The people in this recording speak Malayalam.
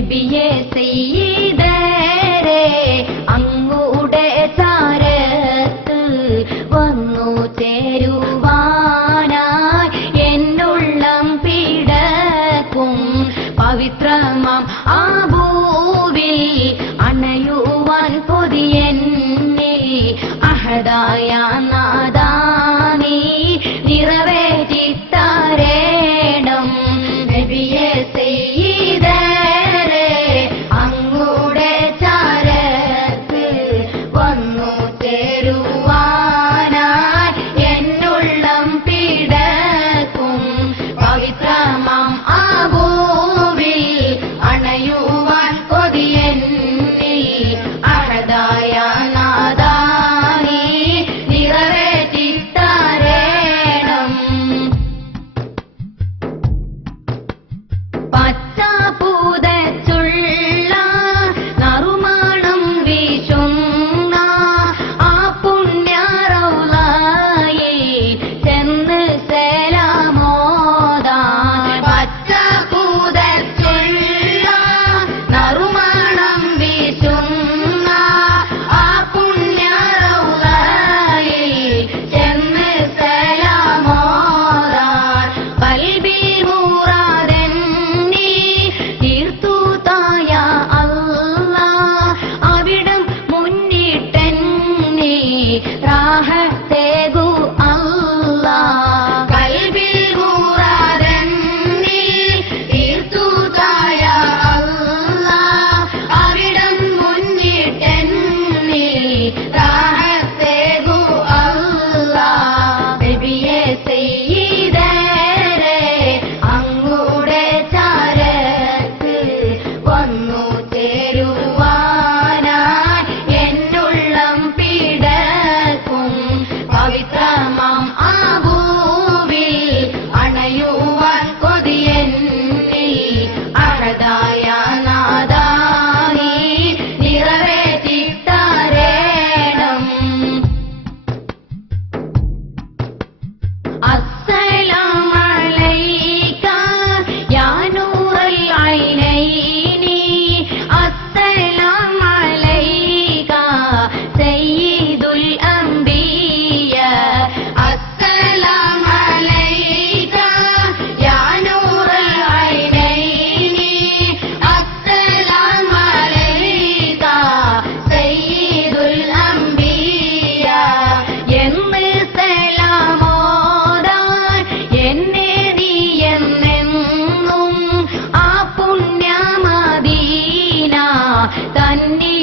നബിയെ സയ്യിദരേ അങ്ങുടെ ചാരത്ത് വന്നു ചേരുവാനായി എന്നുള്ളം പിടക്കും പവിത്രമാം ആ ഭൂവിൽ അണയുവാൻ കൊതിയെന്നിൽ അഹദായ നാദാ നീ നിറവേറ്റിത്തരേണം നബിയെ സയ്യിദരേ അങ്ങുടെ ചാരത്ത് വന്നു ചേരുവാനായി എന്നുള്ളം പിടക്കും പവിത്രമാം ആ ഭൂവിൽ അണയുവാൻ കൊതിയെന്നിൽ അഹദായ നാദാ നീ നിറവേറ്റിത്തരേണം പച്ചപൂതച്ചുള്ള നറുമണം വീശുന്ന ആ പുണ്യ റൗളയിൽ ചെന്ന് സലാമോദാൻ പച്ചപൂതച്ചുള്ള നറുമണം വീശുന്ന ആ പുണ്യ റൗളയിൽ ചെന്ന് സലാമോദാൻ കൽബിൽ മുറാദെന്നി തീർത്തു തായ അല്ലാഹ് അവിടം മുന്നിട്ടെന്നി റാഹത്തേകു അല്ലാഹ് കൽബിൽ മുറാദെന്നി തീർത്തു തായ അല്ലാഹ് അവിടം മുന്നിട്ടെന്നി റാഹത്തേകു അല്ലാഹ് നബിയെ സയ്യിദരേ അങ്ങുടെ ചാരത്ത് വന്നു ചേരുവാനായി എന്നുള്ളം പിടക്കും പവിത്രമാം ആ ഭൂവിൽ അണയുവാൻ കൊതിയെന്നിൽ അഹദായ നാദാ നീ നിറവേറ്റിത്തരേണം السلام عليك يا نور العينين السلام عليك سيد الأنبياء السلام عليك يا نور العينين السلام عليك سيد الأنبياء എന്ന് സലാമോദാൻ എന്നെ നീ എന്നെന്നും ആ പുണ്യമദീന തന്നി